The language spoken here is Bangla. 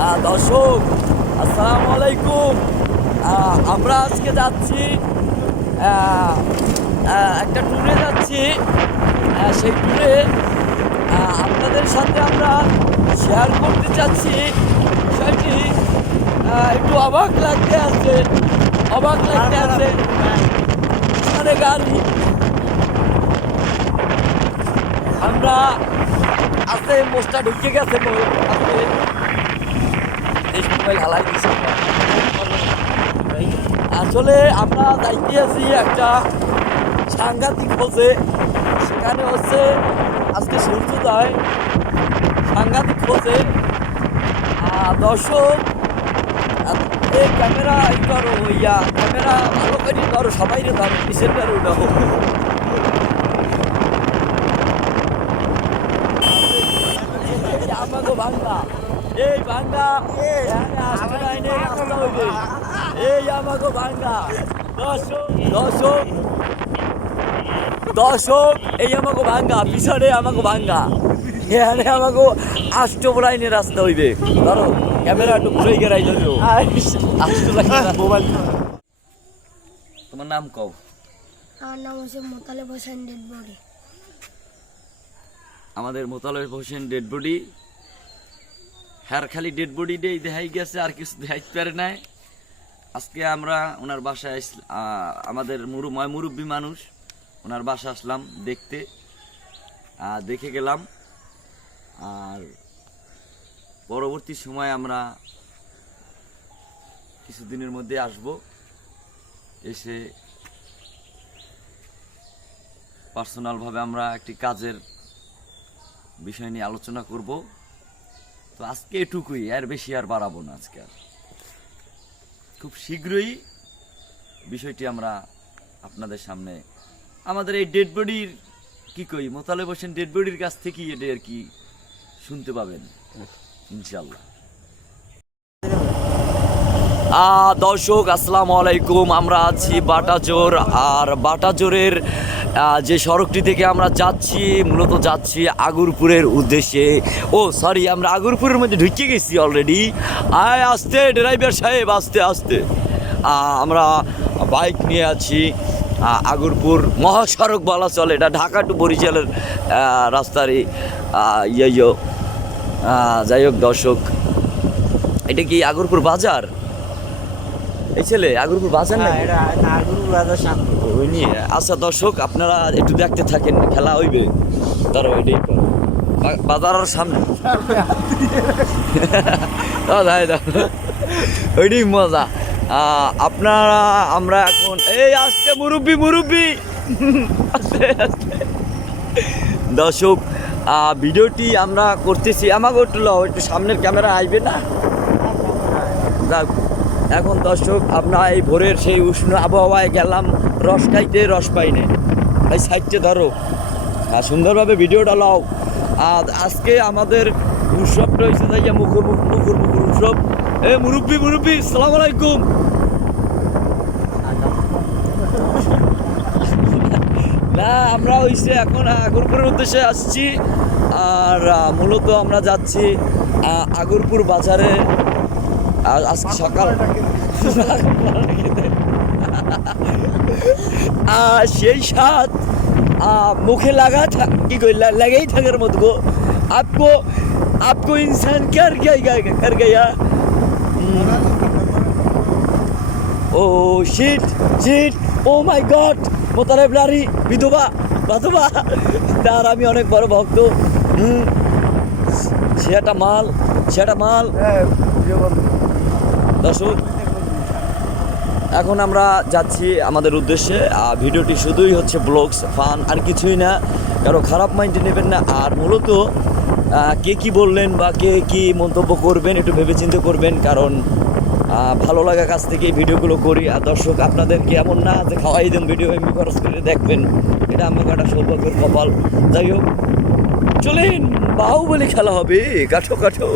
দর্শক আসসালামু আলাইকুম। আমরা আজকে যাচ্ছি একটা ট্যুরে যাচ্ছি। সেই ট্যুরে আপনাদের সাথে আমরা শেয়ার করতে চাচ্ছি। বিষয়টি একটু অবাক লাগতে আছে অবাক লাগতে আছে। সাড়ে গাড়ি। আমরা আস্তে মোস্টটা ঢুকে গেছে এই দিছে। আসলে আমরা যাইতে আছি একটা সাংঘাতিক খোঁজে। সেখানে হচ্ছে আজকে সূর্যোদয়। সাংঘাতিক খোঁজে। দর্শক এই ক্যামেরা ই করো ইয়া, ক্যামেরা ভালো করে ধরো, সবাই রে ধরো উঠাও এই বাংলা। এই এখানে আসতে লাইনে রাস্তা হইবে। এই আমাগো বাংলা দর্শক দর্শক দর্শক এই আমাগো ভাঙ্গা পিছনে আমাগো ভাঙ্গা। এখানে আমাগো আষ্টপ্রাইনে রাস্তা হইবে। ধরো ক্যামেরা একটু ঘুরে গেরাই ধরো আষ্ট মোবাইল। তোমার নাম কও? আমার নাম হচ্ছে মোতালেব হোসেন ডেড বডি আমাদের মোতালেব হোসেন ডেড বডি হ্যার খালি ডেড বডি ডেই দেখাই গেছে, আর কিছু দেখাইতে পারে নাই। আজকে আমরা ওনার বাসায় আমাদের মুরু ময় মুরব্বী মানুষ, ওনার বাসা আসলাম দেখতে। দেখে গেলাম। আর পরবর্তী সময় আমরা কিছুদিনের মধ্যে আসব। এসে পার্সোনালভাবে আমরা একটি কাজের বিষয় নিয়ে আলোচনা করব। তো আজকে এটুকুই আর বেশি আর বাড়াবো না আজকে আর। খুব শীঘ্রই বিষয়টি আমরা আপনাদের সামনে আমাদের এই ডেড বডির কি কই মোতালে বসেন ডেড বডির কাছ থেকেই এটা আর কি শুনতে পাবেন ইনশাল্লাহ আহ, দর্শক, আসসালামু আলাইকুম। আমরা আছি বাটাজোর। আর বাটাজোরের যে সড়কটি থেকে আমরা যাচ্ছি, মূলত যাচ্ছি আগুরপুরের উদ্দেশ্যে। ও সরি আমরা আগুরপুরের মধ্যে ঢুকে গেছি অলরেডি আয়, আসতে ড্রাইভার সাহেব, আসতে আসতে। আমরা বাইক নিয়ে আছি। আগুরপুর মহাসড়ক বলা চলে। এটা ঢাকা টু বরিশালের রাস্তারই ইয়ে ইয়ে। যাই হোক দর্শক, এটা কি আগরপুর বাজার? এই ছেলে আগরপুর বাজার না ওই নিয়ে। আচ্ছা দর্শক আপনারা একটু দেখতে থাকেন খেলা হইবে। তারা ওইটাই করো। বাজারের সামনে। দাও, দাও। ওইটাই মজা। আপনারা আমরা এখন এই আসছে মুরব্বি মুরব্বি। আস্তে আস্তে দর্শক ভিডিওটি আমরা করতেছি। আমাকে একটু একটু সামনের ক্যামেরা আসবে না? যাক, এখন দর্শক আপনার এই ভোরের সেই উষ্ণ আবহাওয়ায় গেলাম। রস খাইতে রস পাইনে এই সাইডে ধরো। আর সুন্দরভাবে ভিডিওটা লাও। আর আজকে আমাদের উৎসবটা হয়েছে যাইয়া মুখর মুখ- মুখর মুখর উৎসব। এ মুরব্বি মুরব্বি, সালাম আলাইকুম। না, আমরা হইছে এখন আগরপুরের উদ্দেশ্যে আসছি। আর মূলত আমরা যাচ্ছি আগরপুর বাজারে। আজকে সকাল আহ, সেই সাত আহ, মুখে লাগা থা- কি কই লা- লাগেই থাকার মতো গো আপকো আপকো ইনসান কর গয়া কর Gaya oh shit shit oh my God Motaleb লারি বিধবা বাধবা তার আমি অনেক বড় ভক্ত হুম সে একটা মাল সে একটা মাল দর্শক, এখন আমরা যাচ্ছি আমাদের উদ্দেশ্যে। ভিডিওটি শুধুই হচ্ছে ব্লগস ফান আর কিছুই না। কারও খারাপ মাইন্ডে নেবেন না। আর মূলত কে কি বললেন বা কে কি মন্তব্য করবেন একটু ভেবেচিন্তে করবেন। কারণ ভালো লাগা কাছ থেকে ভিডিওগুলো করি। আর দর্শক, আপনাদেরকে এমন না যে খাওয়াই দেন ভিডিও এমনি খরচ করে দেখবেন। এটা আমার একটা সৌভাগ্যের কপাল। যাই হোক, চলেন, বাহুবলি খেলা হবে। কাঠো কাঠো